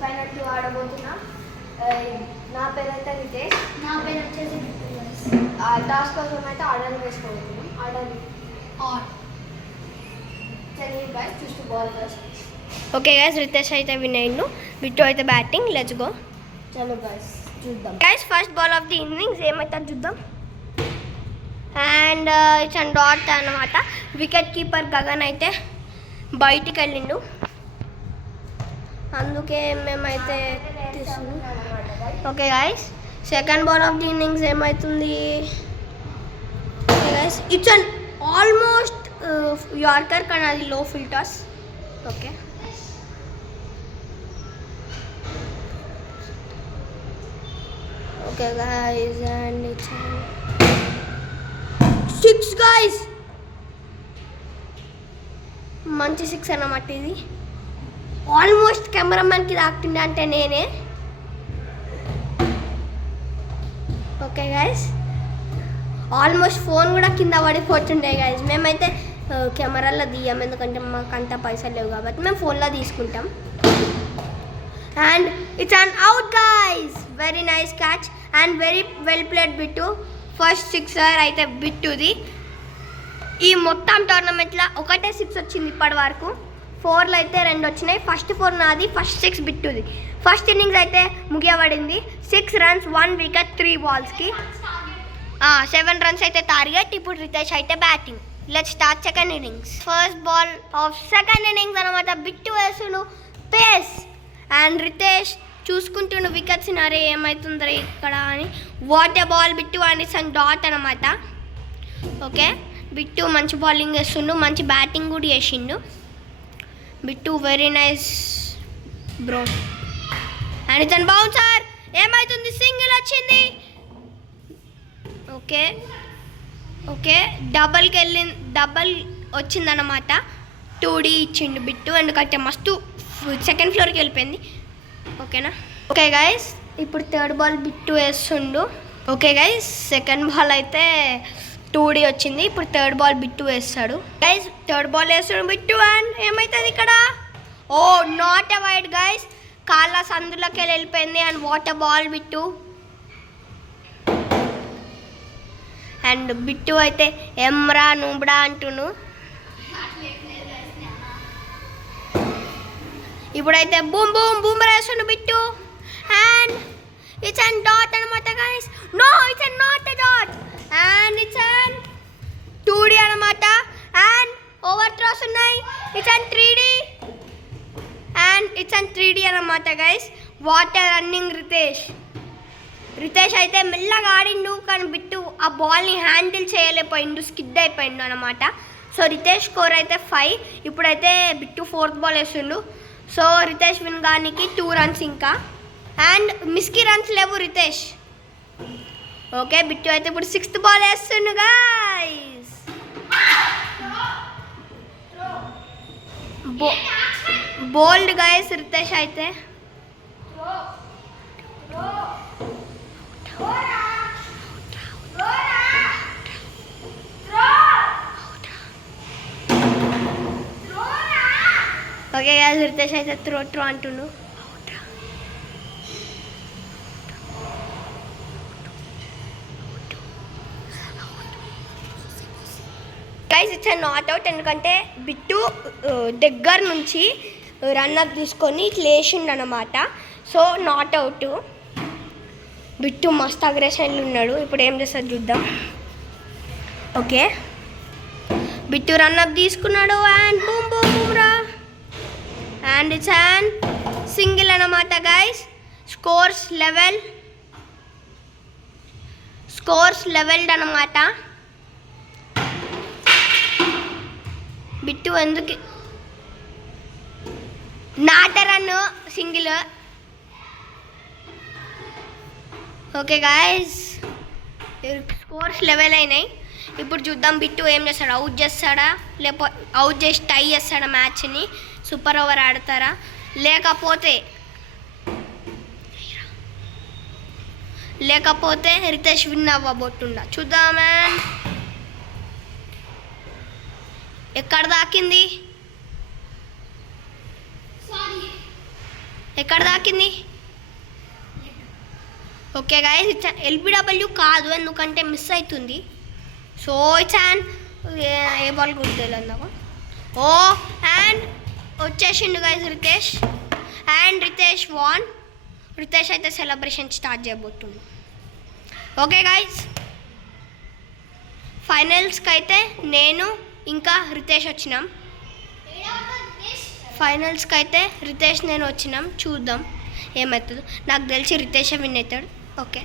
Final ఆడబోతున్నా. నా పేరు అయితే రితేష్. నా పేరు వచ్చేసి టాస్క్ కోసం అయితే ఆర్డర్ వేసుకోబోతున్నాం. Order guys choose to ball first. Okay guys, Ritesh అయితే విన్ అయ్యిండు, బిట్టు అయితే బ్యాటింగ్. Let's go. చలో గైస్ చూద్దాం. Guys first ball of the innings ఏమైతే చూద్దాం. అండ్ ఇట్స్ అండ్ డాట్ అనమాట. వికెట్ కీపర్ గగన్ అయితే బయటికి వెళ్ళిండు, అందుకే మేమైతే తీసుకున్నాం. Okay guys, second ball of the innings ఏమవుతుంది. Okay guys, it's an almost yorker, కానీ అది లో ఫిల్టర్స్. Okay, okay guys, and it's 6 guys. మంచి 6 అన్నమాట ఇది. ఆల్మోస్ట్ కెమెరామ్యాన్కి తాకుతుండే అంటే నేనే. ఓకే గైస్, ఆల్మోస్ట్ ఫోన్ కూడా కింద పడిపోతుండే గైస్. మేమైతే కెమెరాలో తీయం, ఎందుకంటే మాకు అంత పైసలు లేవు కాబట్టి మేము ఫోన్లో తీసుకుంటాం. And it's an out guys. Very nice catch and very well played Bittu. First 6 అయితే బిట్టుది. ఈ మొత్తం టోర్నమెంట్లో ఒకటే 6 వచ్చింది ఇప్పటి వరకు. 4లో అయితే 2 వచ్చినాయి. ఫస్ట్ 4 నాది, ఫస్ట్ 6 బిట్టుది. ఫస్ట్ ఇన్నింగ్స్ అయితే ముగియబడింది. 6 runs 1 wicket 3 balls-కి 7 runs అయితే టార్గెట్. ఇప్పుడు రితేష్ అయితే batting. Let's start second innings. First ball of second innings అనమాట. బిట్టు వేసుడు పేస్ అండ్ రితేష్ చూసుకుంటుండు వికెట్స్. అరే ఏమవుతుందో ఇక్కడ అని. What a ball Bittu and it's and dot అనమాట. ఓకే, బిట్టు మంచి బౌలింగ్ వేస్తుండు, మంచి బ్యాటింగ్ కూడా చేసిండు Bittu. Very nice bro. And ఇతను బౌన్సర్. ఏమవుతుంది, సింగిల్ వచ్చింది. ఓకే ఓకే, డబల్ వచ్చిందన్నమాట. 2D ఇచ్చిండు బిట్టు, ఎందుకంటే మస్తు సెకండ్ ఫ్లోర్కి వెళ్ళిపోయింది. ఓకేనా. ఓకే గైస్, ఇప్పుడు థర్డ్ బాల్ బిట్టు వేస్తుండు. ఓకే గైస్, సెకండ్ బాల్ అయితే 2D వచ్చింది. ఇప్పుడు థర్డ్ బాల్ బిట్టు వేస్తాడు. గైస్ థర్డ్ బాల్ వేస్తాడు బిట్టు అండ్ ఏమవుతుంది ఇక్కడ. Oh not a wide guys, కాళ్ళ సందులోకి వెళ్ళిపోయింది. And what a ball Bittu. And Bittu అయితే ఎమ్రా నూబ్డా అంటును. ఇప్పుడైతే బూమ్ బూమ్ బూమ్ వేస్తుండు Bittu. And it's and dot అనమాట guys. No, it's and not a dot. And it's and 2D అనమాట. అండ్ ఓవర్ థ్రోస్ ఉన్నాయి. It's and 3D and it's and 3D అనమాట గైస్. వాటర్ రన్నింగ్ రితేష్ అయితే మెల్లగా ఆడిండు, కానీ bit ఆ బాల్ని హ్యాండిల్ చేయలేకపోయిండు, స్కిడ్ అయిపోయిండు అనమాట. సో రితేష్ స్కోర్ అయితే 5. ఇప్పుడైతే బిట్టు ఫోర్త్ బాల్ వేస్తుండు. సో రితేష్ విన్ గానికి 2 runs ఇంకా. అండ్ మిస్కి రన్స్ లేవు రితేష్. ఓకే, బిట్టు అయితే ఇప్పుడు 6th బాల్ వేస్తుండు గైస్. బోల్డ్ గైస్ రితేష్ అయితే. ఓకే గైస్, రితేష్ అయితే త్రో అంటుండు. గైస్ ఇట్స్ నాట్ అవుట్, ఎందుకంటే బిట్టు దగ్గర నుంచి రన్అప్ తీసుకొని ఇట్లా వేసిండు అనమాట. So not out. బిట్టు మస్తు అగ్రెషన్లు ఉన్నాడు. ఇప్పుడు ఏం చేస్తాడు చూద్దాం. ఓకే, బిట్టు రన్అప్ తీసుకున్నాడు అండ్ బూమ్ బూమ్ బూమ్ రా. అండ్ ఇట్స్ అండ్ సింగిల్ అనమాట గైస్. స్కోర్స్ లెవెల్డ్ అనమాట. బిట్టు ఎందుకు నాట run single. Okay guys, scores level అయినాయి. ఇప్పుడు చూద్దాం బిట్టు ఏం చేస్తాడు. అవుట్ చేస్తాడా, లేకపోతే అవుట్ చేసి టై చేస్తాడా మ్యాచ్ని, సూపర్ ఓవర్ ఆడతారా, లేకపోతే రితేష్ విన్ అవ్వబోతుండా చూద్దాం. ఎక్కడ దాకింది, ఎక్కడ దాకింది? ఓకే గైస్, ఇట్స్ ఎల్బిడబ్ల్యూ కాదు, ఎందుకంటే మిస్ అవుతుంది. So it's and a ball గుర్తు తెలియదు నాకు. ఓ అండ్ వచ్చేసిండు guys Ritesh. And Ritesh won. Ritesh అయితే సెలబ్రేషన్ స్టార్ట్ చేయబోతుంది. ఓకే గైస్, ఫైనల్స్కి అయితే నేను ఇంకా రితేష్ వచ్చినాం. ఫైనల్స్కి అయితే రితేష్ నేను వచ్చినాం. చూద్దాం ఏమవుతుందో. నాకు తెలిసి రితేష్ విన్ అవుతాడు. ఓకే.